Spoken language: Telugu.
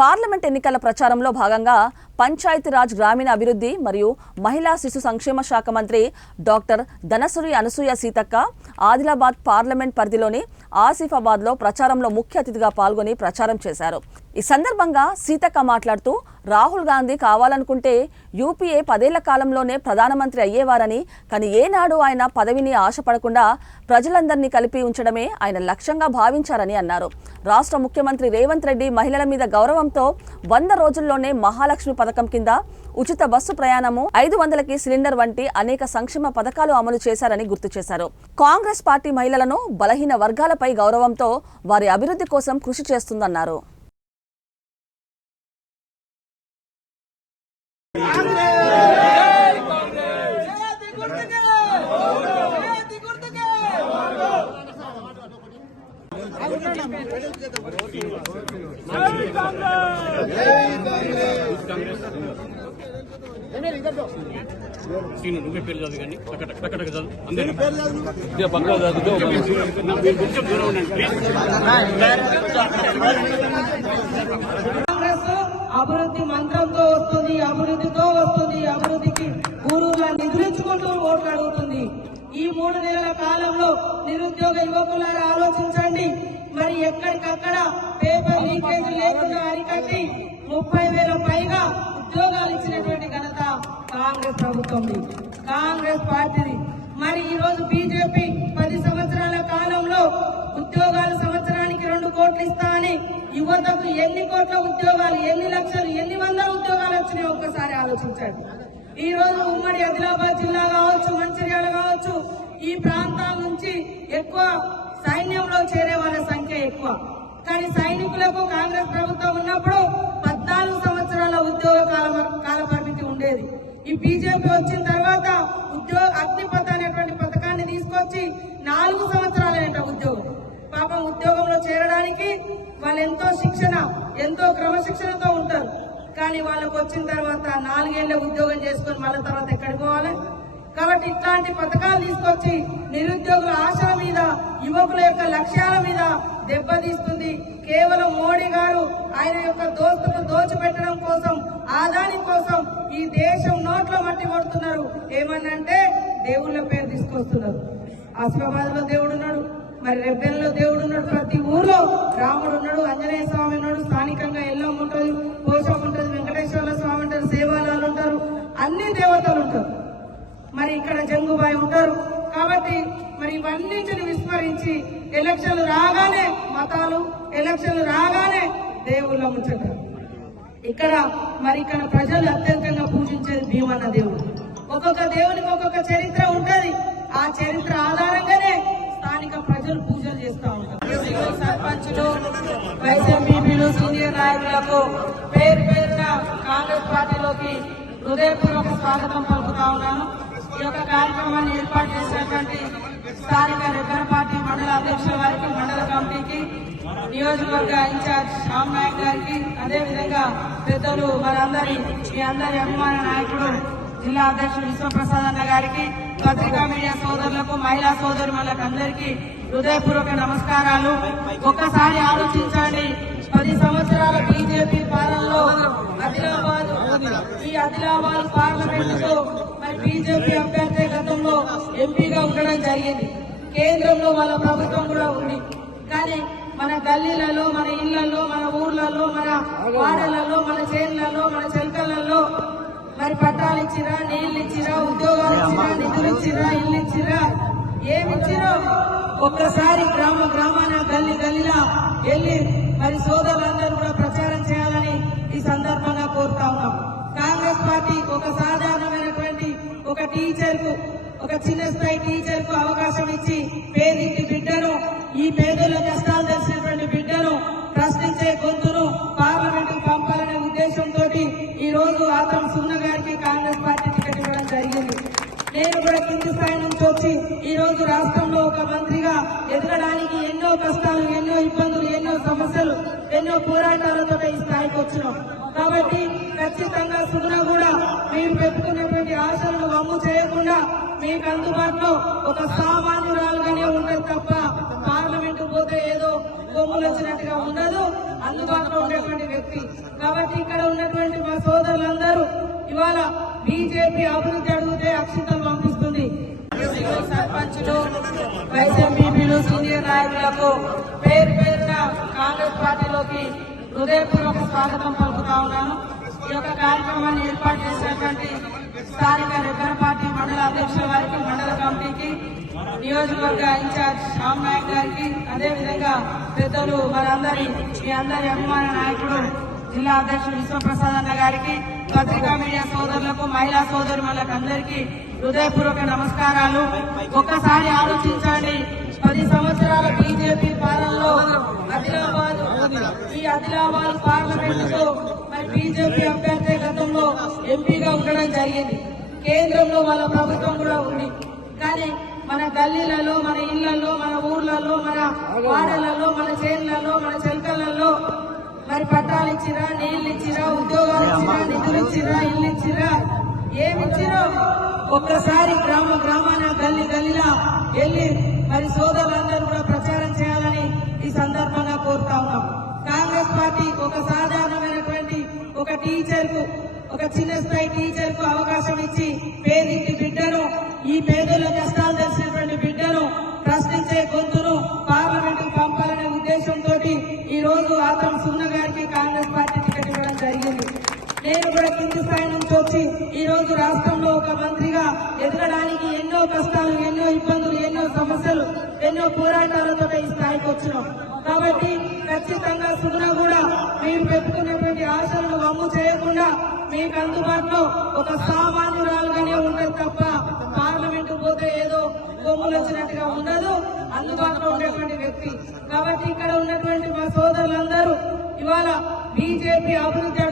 పార్లమెంట్ ఎన్నికల ప్రచారంలో భాగంగా పంచాయతీరాజ్ గ్రామీణ అభివృద్ధి మరియు మహిళా శిశు సంక్షేమ శాఖ మంత్రి డాక్టర్ ధనశ్రీ అనసూయ సీతక్క ఆదిలాబాద్ పార్లమెంట్ పరిధిలోని ఆసిఫాబాద్లో ప్రచారంలో ముఖ్య అతిథిగా పాల్గొని ప్రచారం చేశారు. ఈ సందర్భంగా సీతక్క మాట్లాడుతూ రాహుల్ గాంధీ కావాలనుకుంటే యూపీఏ 10 ఏళ్ల కాలంలోనే ప్రధానమంత్రి అయ్యేవారని, కానీ ఏనాడు ఆయన పదవిని ఆశపడకుండా ప్రజలందరినీ కలిపి ఉంచడమే ఆయన లక్ష్యంగా భావించారని అన్నారు. రాష్ట్ర ముఖ్యమంత్రి రేవంత్ రెడ్డి మహిళల మీద గౌరవంతో 100 రోజుల్లోనే మహాలక్ష్మి పథకం కింద ఉచిత బస్సు ప్రయాణము, 500కి సిలిండర్ వంటి అనేక సంక్షేమ పథకాలు అమలు చేశారని గుర్తు చేశారు. కాంగ్రెస్ పార్టీ మహిళలను బలహీన వర్గాలపై గౌరవంతో వారి అభివృద్ధి కోసం కృషి చేస్తుందన్నారు. అభివృద్ధి మంత్రంతో వస్తుంది, అభివృద్ధితో వస్తుంది, అభివృద్ధికి గురువుగా నిధులించుకుంటూ ఓట్లు అడుగుతుంది. ఈ 3 నెలల కాలంలో నిరుద్యోగ యువకులారా ఆలోచించండి. మరి ఎక్కడికక్కడ పేపర్ లీకేజ్ లేకుండా అరికట్టి 30,000 పైగా ఉద్యోగాలు ఇచ్చినటువంటి ఘనత కాంగ్రెస్ ప్రభుత్వంది, కాంగ్రెస్ పార్టీది. మరి ఈ రోజు బీజేపీ 10 సంవత్సరాల కాలంలో ఉద్యోగాలు సంవత్సరానికి 2 కోట్లు ఇస్తా అని యువతకు ఎన్ని కోట్ల ఉద్యోగాలు, ఎన్ని లక్షలు, ఎన్ని వందల ఉద్యోగాలు వచ్చినాయి ఒక్కసారి ఆలోచించండి. ఈ రోజు ఉమ్మడి ఆదిలాబాద్ జిల్లా కావచ్చు, మంచిర్యాల కావచ్చు, ఈ ప్రాంతాల నుంచి ఎక్కువ సైన్యంలో చేరే వాళ్ళ సంఖ్య ఎక్కువ. కానీ సైనికులకు కాంగ్రెస్ ప్రభుత్వం ఉన్నప్పుడు 14 సంవత్సరాల ఉద్యోగ కాల పరిమితి ఉండేది. ఈ బీజేపీ వచ్చిన తర్వాత అగ్నిపథ్ అనేటువంటి పథకాన్ని తీసుకొచ్చి 4 సంవత్సరాలైన ఉద్యోగం. పాపం ఉద్యోగంలో చేరడానికి వాళ్ళు ఎంతో శిక్షణ, ఎంతో క్రమశిక్షణతో ఉంటారు. కానీ వాళ్ళకు వచ్చిన తర్వాత 4 ఏళ్ల ఉద్యోగం చేసుకుని మళ్ళీ తర్వాత ఎక్కడికి పోవాలి? కాబట్టి ఇట్లాంటి పథకాలు తీసుకొచ్చి నిరుద్యోగుల ఆశల మీద, యువకుల యొక్క లక్ష్యాల మీద దెబ్బతీస్తుంది. కేవలం మోడీ గారు ఆయన యొక్క దోస్తులు దోచిపెట్టడం కోసం, ఆదాని కోసం ఈ దేశం నోట్లో మట్టి కొడుతున్నారు. ఏమన్నంటే దేవుళ్ళ పేరు తీసుకొస్తున్నారు. ఆసిఫాబాద్ లో దేవుడు ఉన్నాడు, మరి రెబ్బెల్లో దేవుడు ఉన్నాడు, ప్రతి ఊర్లో రాముడు ఉన్నాడు, ఆంజనేయ స్వామి ఉన్నాడు, స్థానికంగా ఎల్లమ్మ ఉంటుంది, పోషం ఉంటుంది, వెంకటేశ్వర స్వామి ఉంటారు, సేవాలాలు ఉంటారు, అన్ని దేవతలు ఉంటారు. మరి ఇక్కడ జంగుబాయి ఉంటారు. కాబట్టి మరి ఇవన్నింటిని విస్మరించి ఎలక్షన్లు రాగానే మతాలు, ఎలక్షన్లు రాగానే దేవుళ్ళ ముచ్చట. ఇక్కడ ప్రజలు అత్యంతంగా పూజించేది భీమన్న దేవుడు. ఒక్కొక్క దేవునికి ఒక్కొక్క చరిత్ర ఉంటది. ఆ చరిత్ర ఆధారంగానే స్థానిక ప్రజలు పూజలు చేస్తూ ఉంటారు. సర్పంచులు, వైస్ ఎంపీలు, సీనియర్ నాయకులకు పేరు పేరున కాంగ్రెస్ పార్టీలోకి హృదయపూర్వక స్వాగతం పలుకుతా ఉన్నాను. ఈ యొక్క కార్యక్రమాన్ని ఏర్పాటు చేసినటువంటి స్థానిక రెబ్బెన పార్టీ మండల అధ్యక్షుల వారికి, మండల కమిటీకి, నియోజకవర్గ ఇన్ఛార్జ్ శ్యామ్ నాయక్ గారికి, అదేవిధంగా పెద్దలు మీ అందరి అభిమాన నాయకుడు జిల్లా అధ్యక్షుడు విశ్వప్రసాద్ అన్న గారికి, పత్రికా మీడియా సోదరులకు, మహిళా సోదరులకు అందరికీ హృదయపూర్వక నమస్కారాలు. ఒక్కసారి ఆలోచించండి, 10 సంవత్సరాల బీజేపీ పాలనలో ఆదిలాబాద్ పార్లమెంట్ లో మరి బీజేపీ అభ్యర్థి గతంలో ఎంపీగా ఉండడం జరిగింది. కేంద్రంలో వాళ్ళ ప్రభుత్వం కూడా ఉంది. కానీ మన గల్లీలలో, మన ఇళ్లలో, మన ఊర్లలో, మన వాడలలో, మన చేనులలో, మన చెలకలలో మరి పట్టాలు ఇచ్చిరా, నీళ్లు ఇచ్చిరా, ఉద్యోగాలు ఇచ్చిరా, నిధులు ఇచ్చిరా, ఇల్లు ఇచ్చిరా, ఏమిచ్చిరో ఒక్కసారి గ్రామాన గల్లీలా వెళ్ళి మరి సోదరులందరూ కూడా ప్రచారం చేయాలని ఈ సందర్భంగా కోరుతా ఉన్నాం. కాంగ్రెస్ పార్టీ ఒక సాధారణమైనటువంటి ఒక టీచర్ కు, ఒక చిన్న స్థాయి టీచర్ కు అవకాశం ఇచ్చి పేదింటి బిడ్డను, ఈ పేదల కష్టాలు తెలిసినటువంటి బిడ్డను ప్రశ్నించే గొంతును పార్లమెంట్ పంపాలనే ఉద్దేశంతో ఈ రోజు ఆత్రం సున్న గారికి కాంగ్రెస్ పార్టీ టికెట్ ఇవ్వడం జరిగింది. నేను కూడా కింది స్థాయి నుంచి వచ్చి ఈ రోజు రాష్ట్రంలో ఒక మంత్రిగా ఎదగడానికి ఎన్నో కష్టాలు, ఎన్నో ఇబ్బందులు, ఎన్నో సమస్యలు, ఎన్నో పోరాటాలతో ఈ స్థాయికి వచ్చినాం. కాబట్టి ఖచ్చితంగా సున్న కూడా మీరు పెట్టుకున్నటువంటి ఆశలను వమ్ము చేయకుండా మీకు అందుబాటులో ఒక సామాన్యురాలుగానే ఉండదు తప్ప పార్లమెంటు పోతే ఏదో కొమ్ములు వచ్చినట్టుగా ఉండదు. అందుబాటులో ఉండేటువంటి వ్యక్తి కాబట్టి ఇక్కడ ఉన్నటువంటి మా సోదరులందరూ ఇవాళ బీజేపీ అభివృద్ధి అడిగితే అక్షింతలు పంపిస్తుంది. సర్పంచులు, వైస్ ఎంపీపీలు, సీనియర్ నాయకులకు పేరు పేరున కాంగ్రెస్ పార్టీలోకి హృదయపూర్వక స్వాగతం పలుకుతా ఉన్నాను. ఈ యొక్క కార్యక్రమాన్ని ఏర్పాటు చేసినటువంటి స్థానిక రెబ్బెన పార్టీ మండల అధ్యక్షుల వారికి, మండల కమిటీకి, నియోజకవర్గ ఇన్ఛార్జ్ శ్యామ్ నాయక్ గారికి, అదేవిధంగా పెద్దలు మీ అందరి అభిమాన నాయకుడు జిల్లా అధ్యక్షుడు విశ్వప్రసాద్ అన్న గారికి, పత్రికా మీడియా సోదరులకు, మహిళా సోదరులకు అందరికీ హృదయపూర్వక నమస్కారాలు. ఒక్కసారి ఆలోచించండి, 10 సంవత్సరాల బీజేపీ పాలనలో ఆదిలాబాద్ పార్లమెంట్ లో మరి బీజేపీ అభ్యర్థి గతంలో ఎంపీగా ఉండడం జరిగింది. కేంద్రంలో వాళ్ళ ప్రభుత్వం కూడా ఉంది. కానీ మన గల్లీలలో, మన ఇళ్లలో, మన ఊర్లలో, మన వాడలలో, మన చేనులలో, మన చెలకలలో మరి పట్టాలు ఇచ్చిరా, నీళ్లు ఇచ్చిరా, ఉద్యోగాలు ఇచ్చిరా, నిధులు ఇచ్చిరా, ఇల్లు ఇచ్చిరా, ఏమిచ్చిరో ఒక్కసారి గ్రామాన గల్లీలా వెళ్ళి మరి సోదరులందరూ కూడా ప్రచారం చేయాలని ఈ సందర్భంగా కోరుతా ఉన్నాం. కాంగ్రెస్ పార్టీ ఒక సాధారణమైనటువంటి ఒక టీచర్ కు, ఒక చిన్న స్థాయి టీచర్ కు అవకాశం ఇచ్చి పేదింటి బిడ్డను, ఈ పేదల కష్టాలు తెలిసినటువంటి బిడ్డను ప్రశ్నించే గొంతును పార్లమెంట్ కు పంపాలనే ఉద్దేశంతో ఈ రోజు ఆత్రం సున్న గారికి కాంగ్రెస్ పార్టీ టికెట్ ఇవ్వడం జరిగింది. నేను కూడా కింది స్థాయి నుంచి వచ్చి ఈ రోజు రాష్ట్రంలో ఒక మంత్రిగా ఎదగడానికి ఎన్నో కష్టాలు, ఎన్నో ఇబ్బందులు, ఎన్నో సమస్యలు, ఎన్నో పోరాటాలతో ఈ స్థాయికి వచ్చినాం. కాబట్టి ఖచ్చితంగా సుగుణ కూడా మీరు పెట్టుకున్నటువంటి ఆశలను వమ్ము చేయకుండా మీకు అందుబాటులో ఒక సామాన్యురాలుగానే ఉండదు తప్ప పార్లమెంట్ పోతే ఏదో కొమ్ములు వచ్చినట్టుగా ఉండదు. అందుబాటులో ఉండేటువంటి వ్యక్తి. కాబట్టి ఇక్కడ ఉన్నటువంటి మా సోదరులందరూ ఇవాళ బీజేపీ అభివృద్ధి